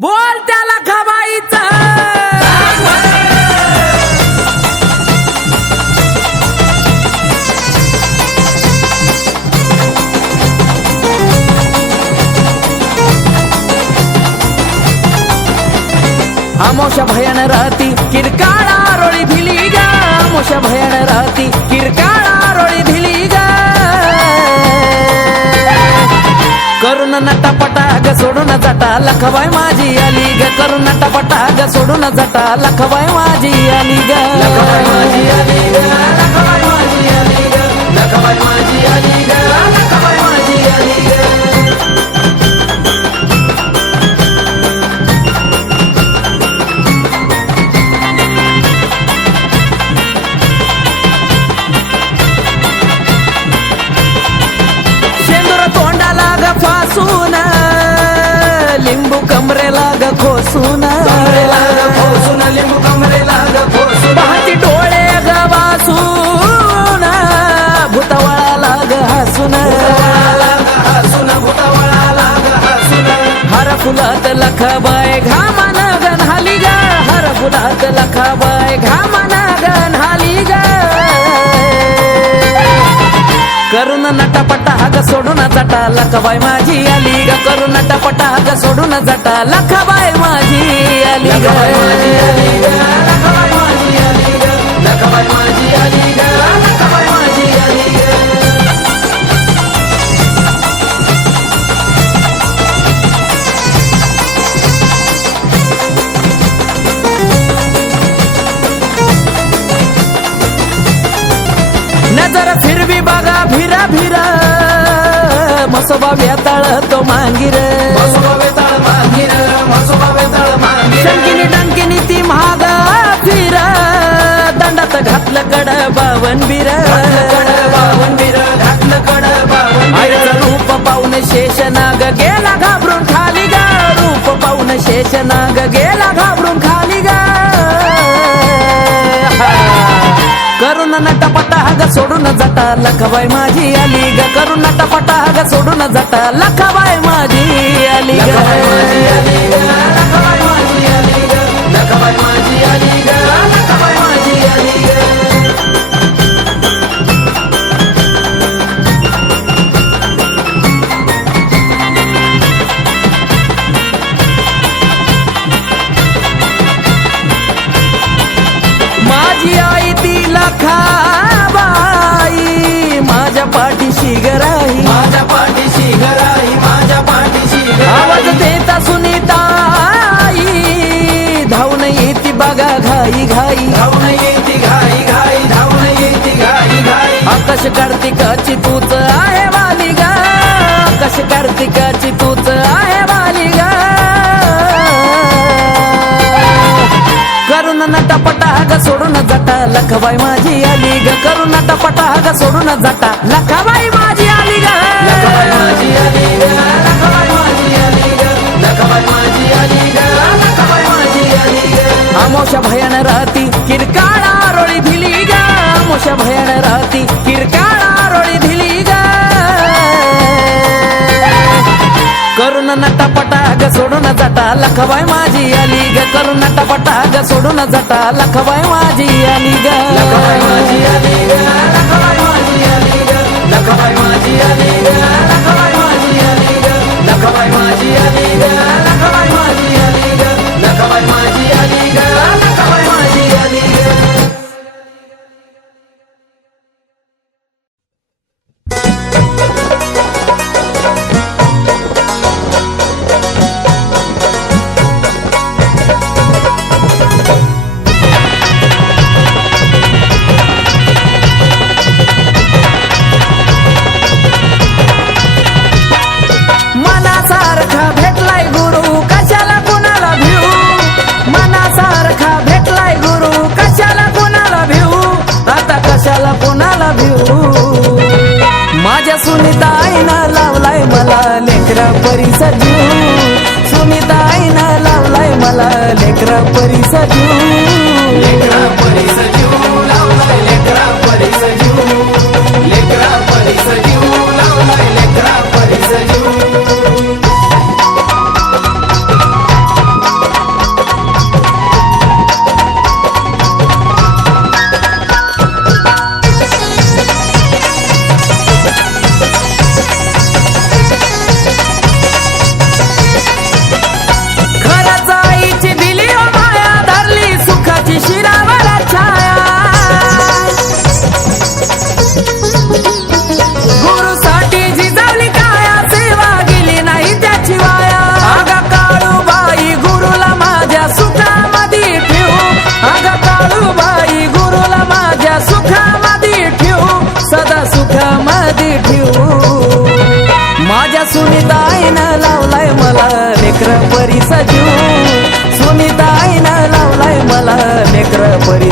बोल त्याला खवायचं आमोशा भयान राहती किरकाळा रोळी भिली गा. आमोशा भयान राहती किरकाळा रोळी भिली ग सोडून जटा लखबाई माझी आली ग करून टपटा ग सोडून जटा लखबाई माझी आली ग. लखबाई माझी आली ग. फुलात लखबाय घामान गण ग हर फुलात लखबाय घामान गण ग करून नटपटा ग सोडून जटा. लखबाय माझी आली ग करून नटपटा ग सोडून जटा. लखबाय माझी आली ग माझी आली ग माझी आली ग लखबाय माझी आली ग लखबाय तो मांगीर. शंकिनी डंकिनी ती महाग फिर. दंडात घातलं कड बावन बीर. बावन बीर घातलं कड बावन रूप पाहून शेषनाग गेला घाबरून खाली गा रूप पाहून शेषनाग सोडून जाता लखबाई माझी आली ग. करून टपटा ग सोडून जाता लखबाई माझी आली ग. आकाश कार्तिकाची तूच आहे वाली गा? आकाश कार्तिकाची तूच आहे वाली गा? करून नटापटा ग सोडून जाता लखबाई माझी आली ग. करून ग सोडून जाता लखबाई माझी आली ग. लखबाई माझी आली ग. लखबाई माझी आली ग. लखबाई माझी आली ग. लखबाई माझी आली ग. आमोशा भयान राहती किरकाळा रोळी भिली ग आमोशा राहती किरकाळा रोळी दिली ग. करून नटापटा ग सोडून जाता लखबाय माझी आली ग. करून नटापटा ग सोडून जाता लखबाय माझी आली ग. लखबाई माझी आली ग. लखबाई माझी आली ग. लखबाई माझी आली ग. लखबाई माझी आली ग. लखबाई माझी आली ग. लेकरा परी सजू लेकरा परी सजू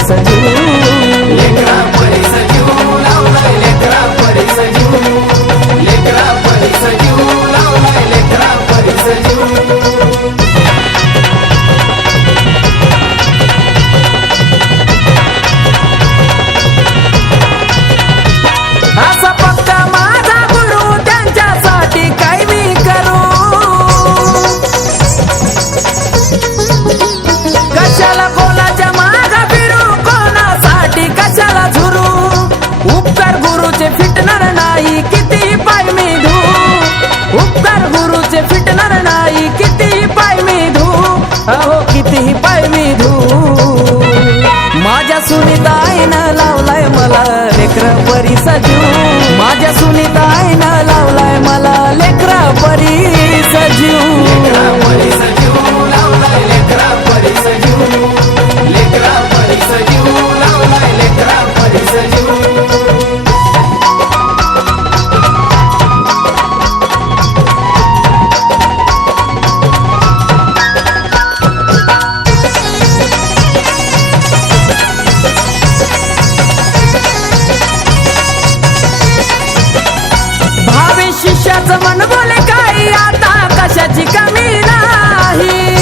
परी माझ्या ना लावलाय मला लेकर परी सजू भावी शिष्याचं मन बोले काही आता कशाची कमी नाही.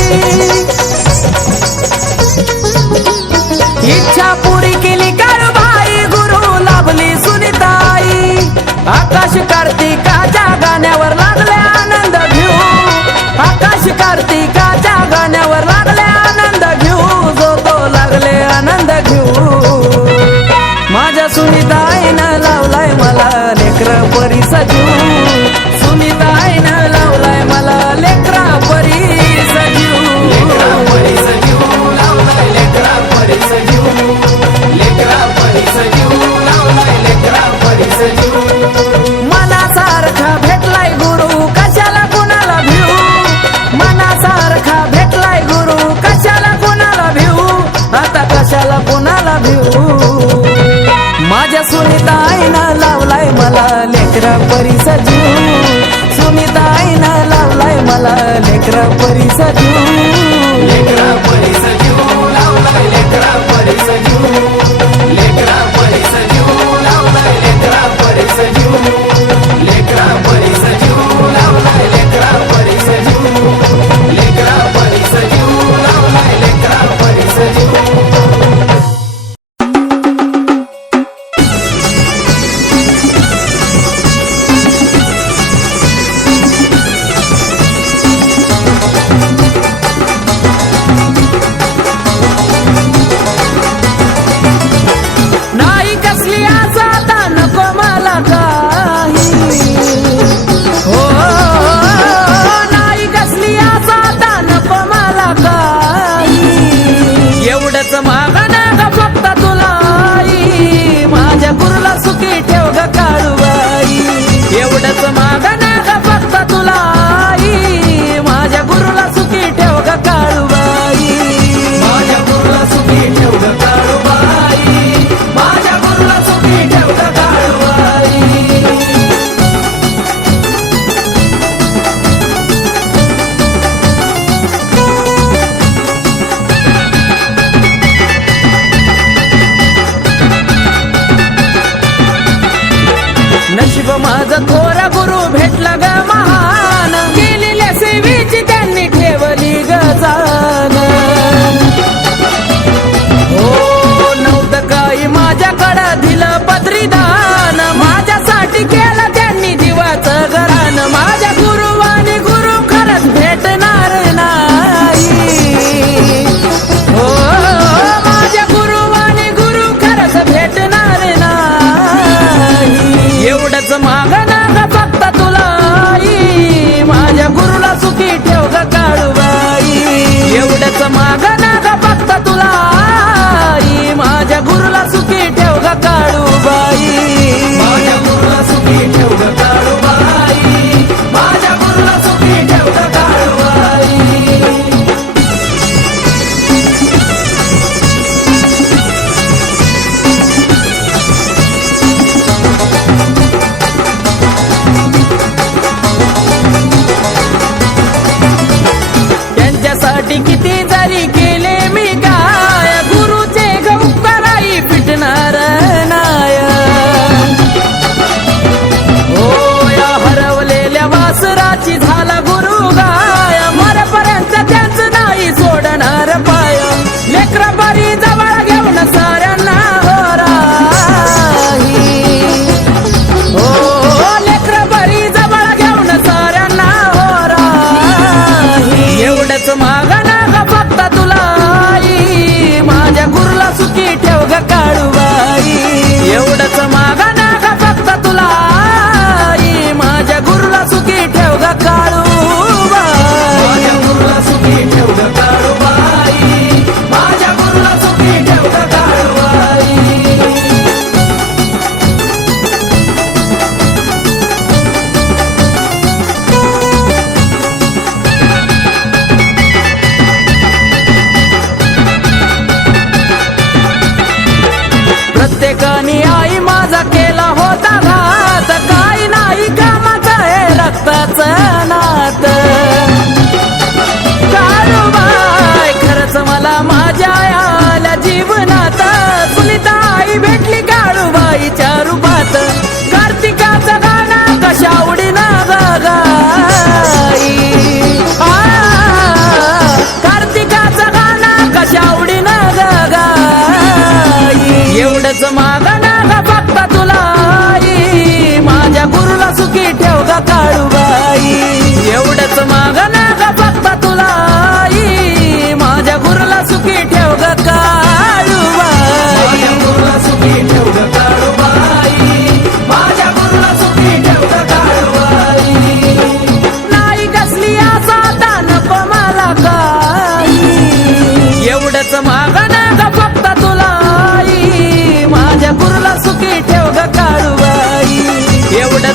इच्छा पुरी केली भाई गुरु लाभली सुनीताई. आकाश कार्तिकाच्या गाण्यावर लागले आनंद घेऊ. आकाश कार्तिकाच्या गाण्यावर लागले आनंद घेऊ. जो तो लागले आनंद घेऊ. माझ्या सुनीताईनं लावलाय मला लेकर परी सजू. मनासारखा भेटलाय गुरु कशाला कोणाला भिऊ? मनासारखा भेटलाय गुरु कशाला कोणाला भिऊ? आता कशाला कोणाला भिऊ? माझ्या सुनीता सुनीताईनं लावलाय मला लेकरा परी सजू. सुनीताईनं लावलाय मला लेकरा परी सजू.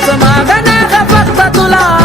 मागणार फक्त तुला.